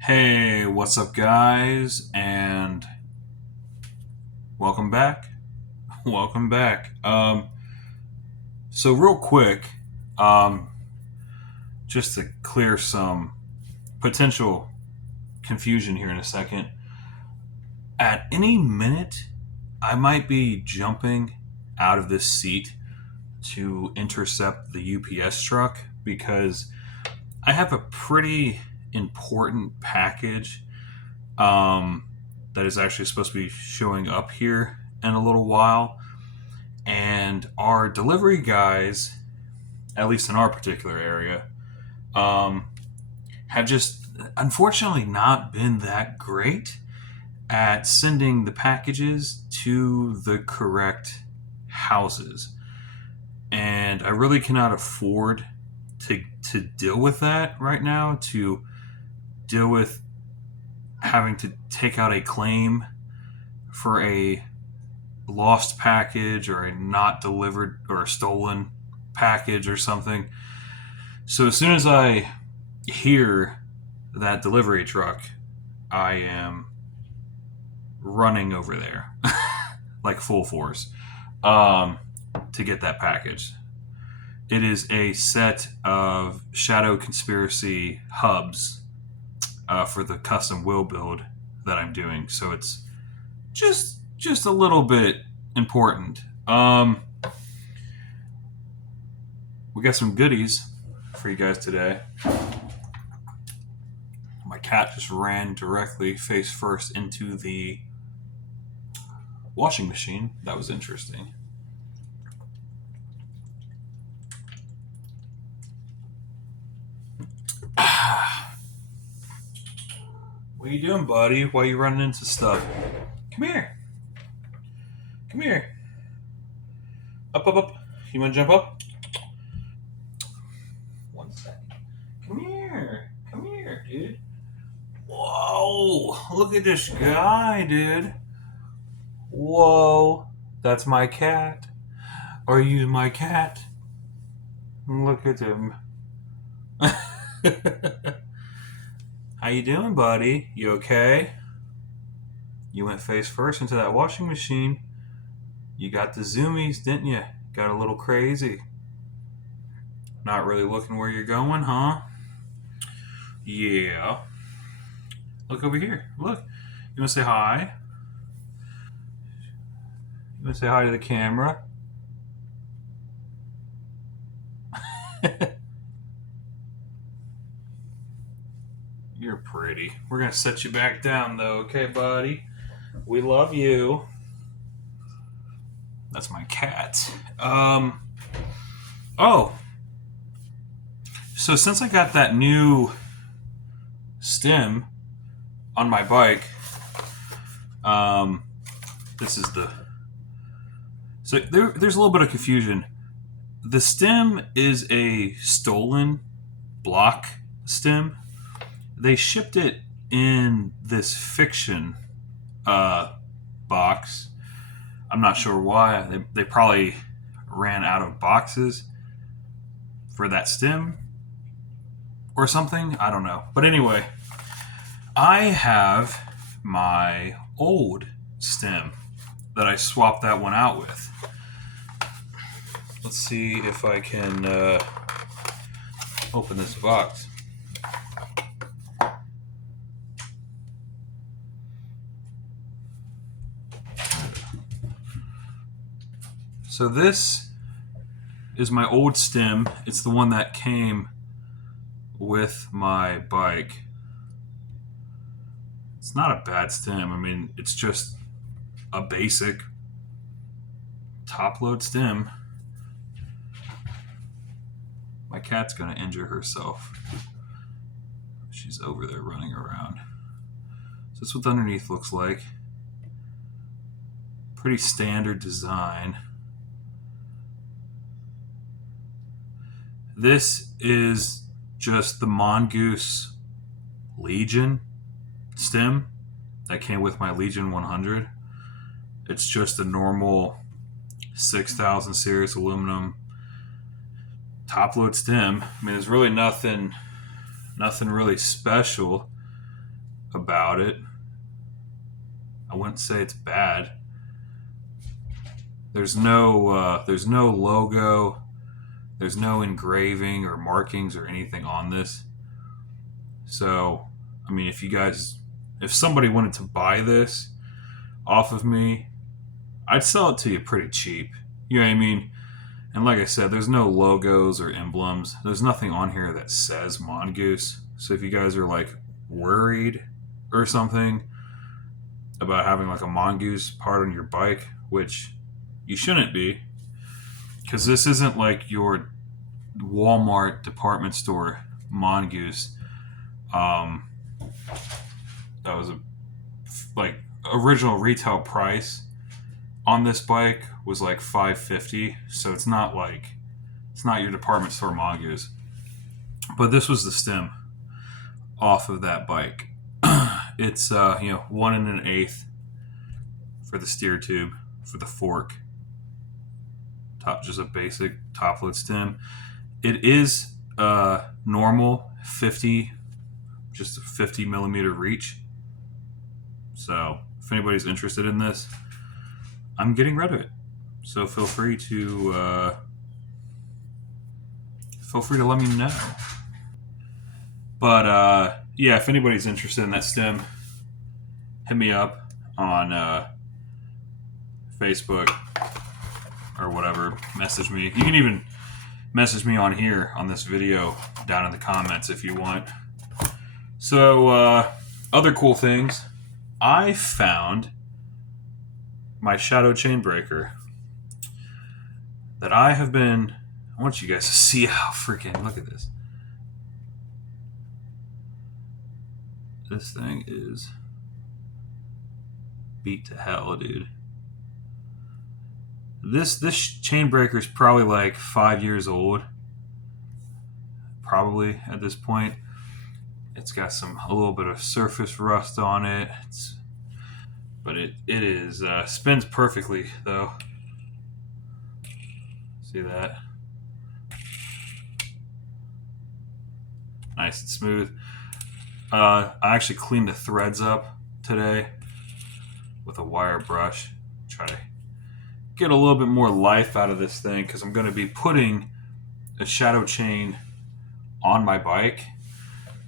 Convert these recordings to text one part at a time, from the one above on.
Hey, what's up, guys? And welcome back. Welcome back. So real quick, um, just to clear some potential confusion here in a second. At any minute, I might be jumping out of this seat to intercept the UPS truck because I have a pretty important package that is actually supposed to be showing up here in a little while. And our delivery guys, at least in our particular area, um, have just unfortunately not been that great at sending the packages to the correct houses. And I really cannot afford to deal with that right now, to deal with having to take out a claim for a lost package or a not delivered or a stolen package or something. So as soon as I hear that delivery truck, I am running over there like full force um, to get that package. It is a set of Shadow Conspiracy hubs for the custom wheel build that I'm doing. So it's just a little bit important. We got some goodies for you guys today. My cat just ran directly face first into the washing machine. That was interesting. What are you doing, buddy? Why are you running into stuff? Come here. Come here. Up, up, up. You want to jump up? One second. Come here. Come here, dude. Whoa. Look at this guy, dude. Whoa. That's my cat. Are you my cat? Look at him. How you doing, buddy? You okay? You went face first into that washing machine. You got the zoomies, didn't you? Got a little crazy. Not really looking where you're going, huh? Yeah. Look over here. Look. You want to say hi? You want to say hi to the camera? You're pretty. We're going to set you back down, though, okay, buddy? We love you. That's my cat. Oh. So since I got that new stem on my bike, this is the. So there's a little bit of confusion. The stem is a stolen block stem. They shipped it in this fiction box. I'm not sure why. They probably ran out of boxes for that stem or something. I don't know. But anyway, I have my old stem that I swapped that one out with. Let's see if I can open this box. So this is my old stem. It's the one that came with my bike. It's not a bad stem. I mean, it's just a basic top load stem. My cat's going to injure herself. She's over there running around. So that's what the underneath looks like. Pretty standard design. This is just the Mongoose Legion stem that came with my Legion 100. It's just a normal 6000 series aluminum top load stem. I mean, there's really nothing really special. about it. I wouldn't say it's bad. There's no logo. There's no engraving or markings or anything on this. So, I mean, if somebody wanted to buy this off of me, I'd sell it to you pretty cheap. You know what I mean? And like I said, there's no logos or emblems. There's nothing on here that says Mongoose. So if you guys are like worried or something about having like a Mongoose part on your bike, which you shouldn't be, because this isn't like your Walmart department store Mongoose. That was a like original retail price on this bike was like $550, so it's not your department store Mongoose. But this was the stem off of that bike. It's 1 1/8 for the steer tube for the fork. Just a basic top-load stem. It is normal 50, just a 50 millimeter reach. So if anybody's interested in this, I'm getting rid of it. So feel free to let me know. But yeah, if anybody's interested in that stem, hit me up on Facebook or whatever. Message me. You can even message me on here on this video down in the comments if you want. So other cool things. I found my shadow chain breaker that I want you guys to see how freaking, look at this. This thing is beat to hell, dude. This chain breaker is probably like 5 years old. Probably at this point. It's got a little bit of surface rust on it. But it is spins perfectly though. See that? Nice and smooth. I actually cleaned the threads up today with a wire brush. Try to get a little bit more life out of this thing because I'm going to be putting a shadow chain on my bike,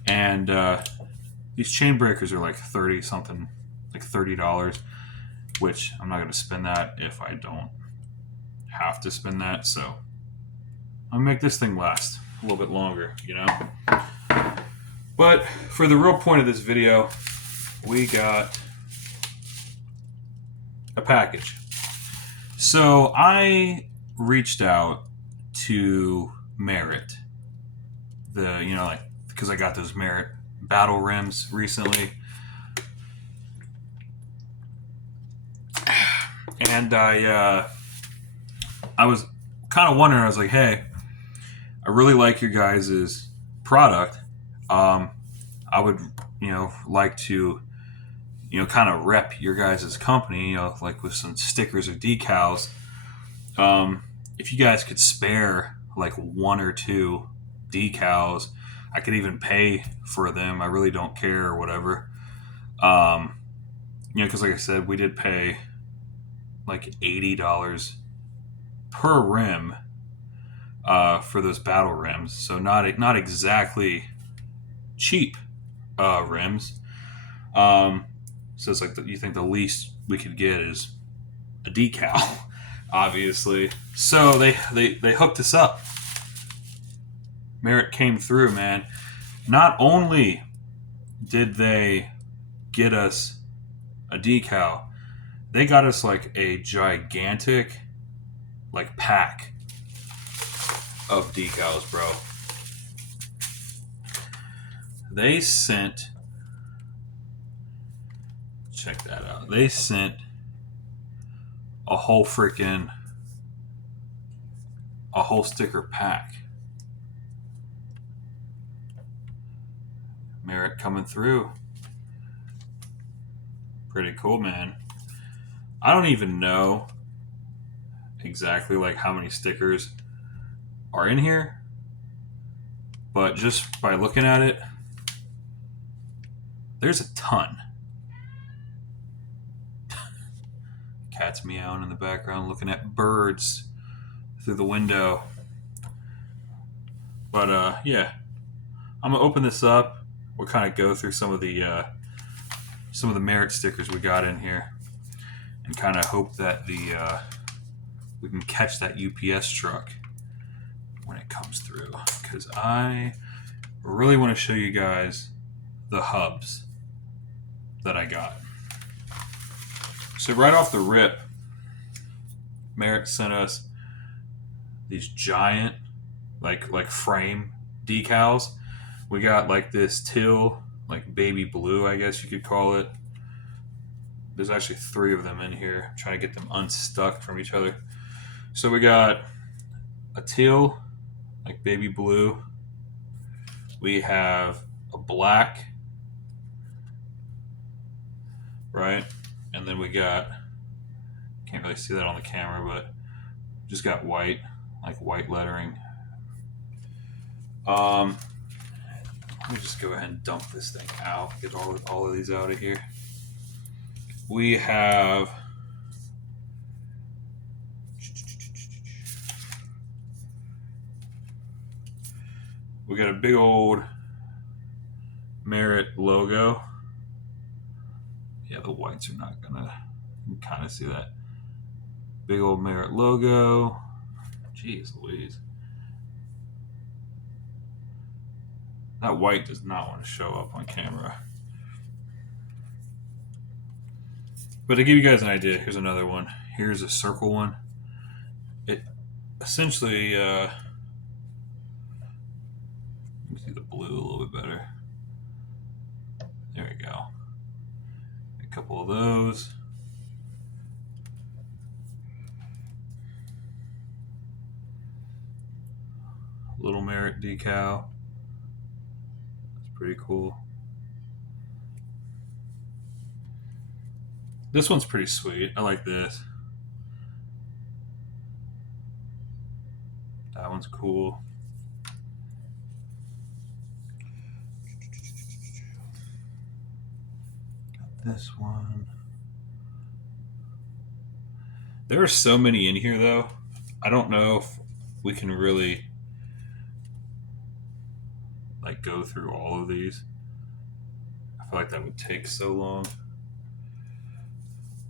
and these chain breakers are like 30 something, like $30, which I'm not going to spend that if I don't have to spend that. So I'll make this thing last a little bit longer, you know. But for the real point of this video, we got a package. So I reached out to Merritt, because I got those Merritt battle rims recently, and I was kind of wondering. I was like, hey, I really like your guys' product. I would, like to, kind of rep your guys' company, like with some stickers or decals. If you guys could spare like 1 or 2 decals, I could even pay for them. I really don't care or whatever. Because like I said, we did pay like $80 per rim for those battle rims. So not exactly cheap rims. So it's like you think the least we could get is a decal, obviously. So they hooked us up. Merritt came through, man. Not only did they get us a decal, they got us like a gigantic like pack of decals, bro. They sent, check that out. They sent a whole sticker pack. Merritt coming through. Pretty cool, man. I don't even know exactly like how many stickers are in here, but just by looking at it, There's a ton. Cat's meowing in the background, looking at birds through the window. But yeah, I'm gonna open this up. We'll kind of go through some of the Merritt stickers we got in here, and kind of hope that we can catch that UPS truck when it comes through. Because I really want to show you guys the hubs that I got. So right off the rip, Merritt sent us these giant like frame decals. We got like this teal, like baby blue, I guess you could call it. There's actually 3 of them in here. I'm trying to get them unstuck from each other. So we got a teal, like baby blue. We have a black, right? And then we got, can't really see that on the camera, but just got white, like white lettering. Let me just go ahead and dump this thing out, get all of these out of here. We have got a big old Merritt logo. Yeah, the whites are not gonna, you can kind of see that. Big old Merritt logo. Jeez Louise. That white does not want to show up on camera. But to give you guys an idea, here's another one. Here's a circle one. It essentially, you can see the blue a little bit better. There we go. A couple of those. Little Merritt decal. That's pretty cool. This one's pretty sweet. I like this. That one's cool. Got this one. There are so many in here, though. I don't know if we can really like go through all of these. I feel like that would take so long.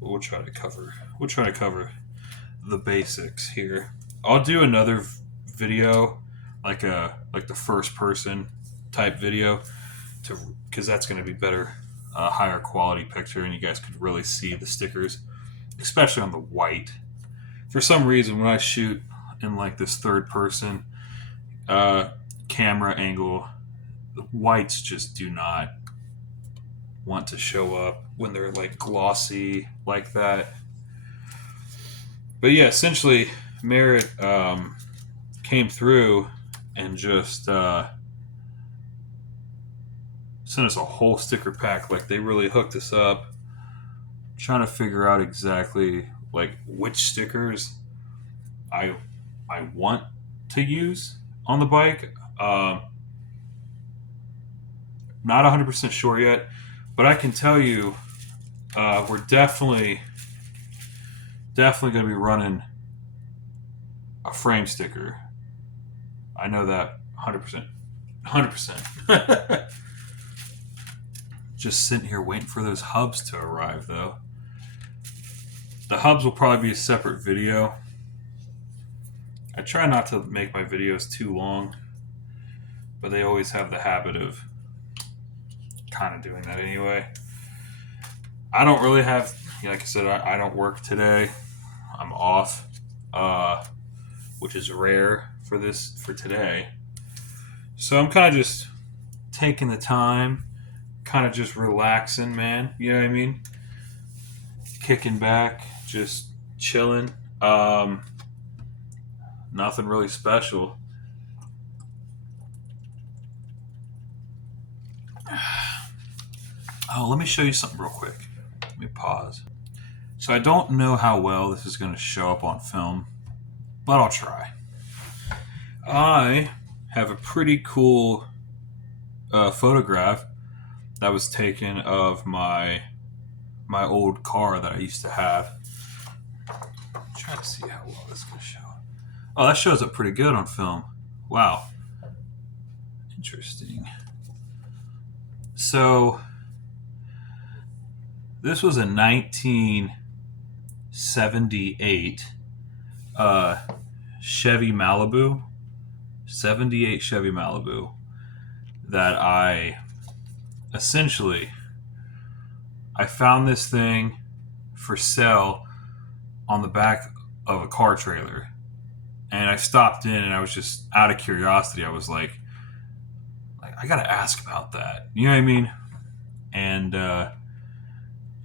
But we'll try to cover. We'll try to cover the basics here. I'll do another video, like the first person type video, because that's going to be better, higher quality picture, and you guys could really see the stickers, especially on the white. For some reason, when I shoot in like this third person camera angle, the whites just do not want to show up when they're like glossy like that. But yeah, essentially Merritt came through and just sent us a whole sticker pack. Like, they really hooked us up. I'm trying to figure out exactly like which stickers I want to use on the bike. Not 100% sure yet, but I can tell you we're definitely going to be running a frame sticker. I know that 100%. 100%. Just sitting here waiting for those hubs to arrive, though. The hubs will probably be a separate video. I try not to make my videos too long, but they always have the habit of kind of doing that anyway. I don't really have, like I said, I don't work today. I'm off, which is rare for today. So I'm kind of just taking the time, kind of just relaxing, man. You know what I mean? Kicking back, just chilling. Nothing really special. Oh, let me show you something real quick. Let me pause. So I don't know how well this is going to show up on film, but I'll try. I have a pretty cool photograph that was taken of my old car that I used to have. I'm trying to see how well this can show. Oh, that shows up pretty good on film. Wow, interesting. So this was a 1978 uh, Chevy Malibu, 78 Chevy Malibu that essentially I found this thing for sale on the back of a car trailer. And I stopped in and I was just out of curiosity. I was like I gotta ask about that. You know what I mean? And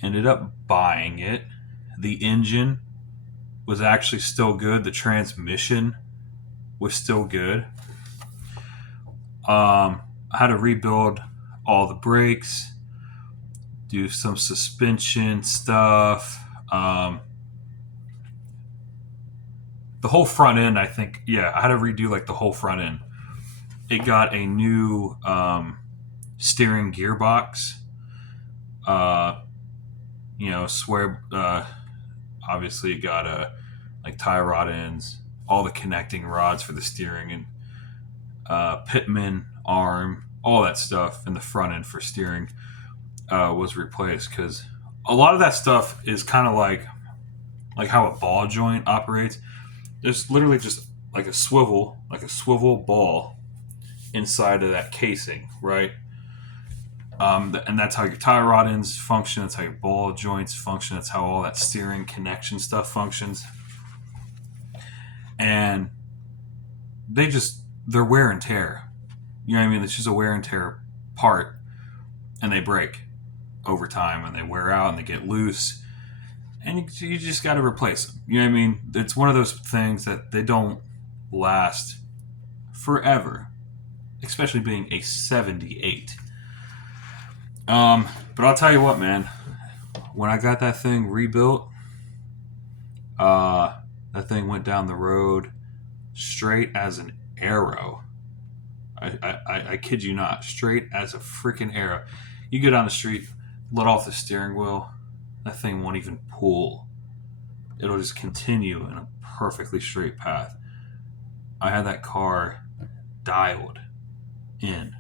ended up buying it. The engine was actually still good. The transmission was still good. I had to rebuild all the brakes, do some suspension stuff. The whole front end, I think, yeah, I had to redo like the whole front end. It got a new steering gearbox. Uh, swear. Obviously, it got like tie rod ends, all the connecting rods for the steering, and Pitman arm, all that stuff in the front end for steering was replaced because a lot of that stuff is kind of like how a ball joint operates. There's literally just like a swivel ball inside of that casing, right? And that's how your tie rod ends function. That's how your ball joints function. That's how all that steering connection stuff functions. And they're wear and tear. You know what I mean? It's just a wear and tear part, and they break over time, and they wear out, and they get loose, and you just got to replace them. You know what I mean? It's one of those things that they don't last forever, especially being a 78. But I'll tell you what, man. When I got that thing rebuilt, that thing went down the road straight as an arrow. I kid you not, straight as a freaking arrow. You go down the street, let off the steering wheel, that thing won't even pull. It'll just continue in a perfectly straight path. I had that car dialed in.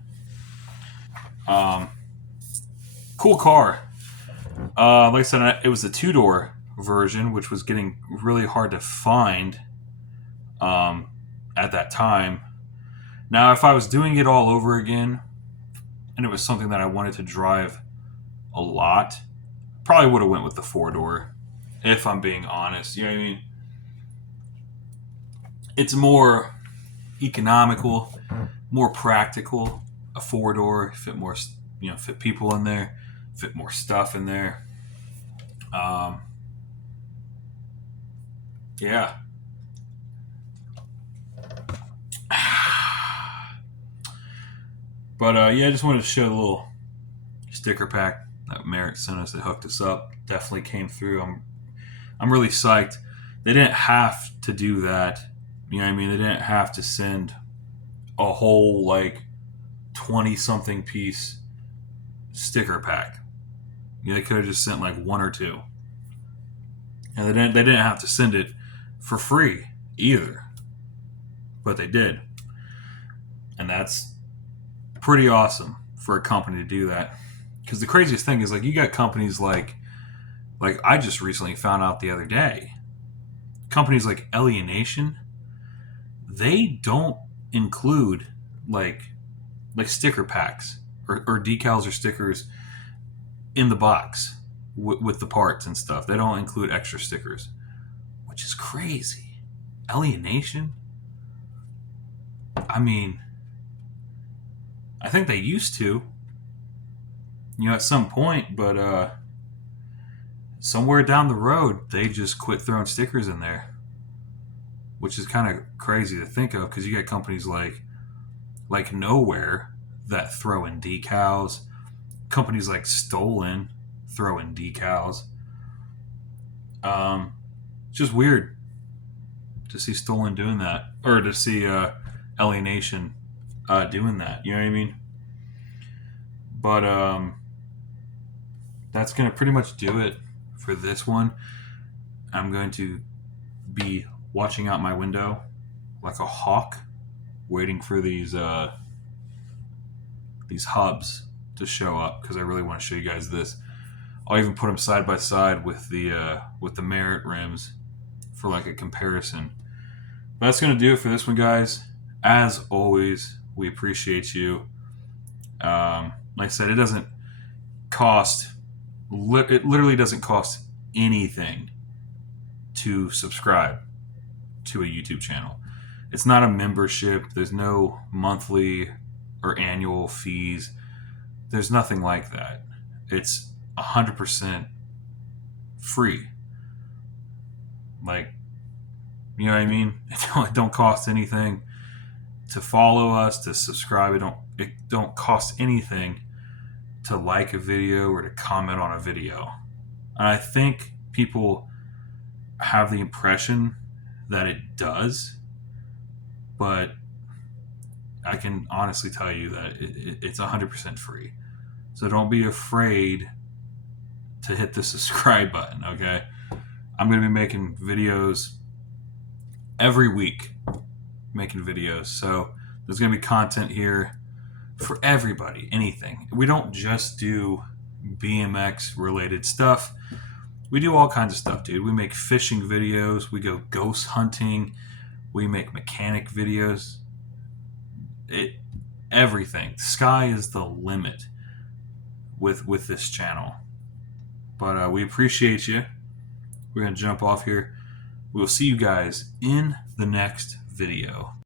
Cool car. Like I said, it was the two-door version, which was getting really hard to find at that time. Now, if I was doing it all over again, and it was something that I wanted to drive a lot, probably would have went with the four-door, if I'm being honest. You know what I mean? It's more economical, more practical. A four-door, fit people in there, fit more stuff in there. Um, yeah. But yeah, I just wanted to show the little sticker pack that Merritt sent us that hooked us up. Definitely came through. I'm really psyched. They didn't have to do that. You know what I mean? They didn't have to send a whole 20 something piece sticker pack. They could have just sent like one or two. And they didn't have to send it for free either. But they did. And that's pretty awesome for a company to do that. Because the craziest thing is you got companies like I just recently found out the other day, companies like Alienation, they don't include like sticker packs or decals or stickers in the box with the parts and stuff. They don't include extra stickers, which is crazy. Alienation? I mean, I think they used to, at some point, but somewhere down the road, they just quit throwing stickers in there, which is kind of crazy to think of because you got companies like Nowhere that throw in decals, companies like Stolen throw in decals. It's just weird to see Stolen doing that, or to see Alienation doing that. You know what I mean? But that's going to pretty much do it for this one. I'm going to be watching out my window like a hawk, waiting for these hubs to show up because I really want to show you guys this. I'll even put them side by side with the Merritt rims for like a comparison. But that's gonna do it for this one, guys. As always, we appreciate you. Like I said, it doesn't cost. It literally doesn't cost anything to subscribe to a YouTube channel. It's not a membership. There's no monthly or annual fees. There's nothing like that. It's 100% free. Like, you know what I mean? It don't cost anything to follow us, to subscribe. It don't cost anything to like a video or to comment on a video. And I think people have the impression that it does, but I can honestly tell you that it's 100% free. So don't be afraid to hit the subscribe button, okay? I'm going to be making videos every week, so there's going to be content here for everybody, anything. We don't just do BMX related stuff. We do all kinds of stuff, dude. We make fishing videos, we go ghost hunting, we make mechanic videos. Everything. The sky is the limit with this channel. But we appreciate you. We're going to jump off here. We'll see you guys in the next video.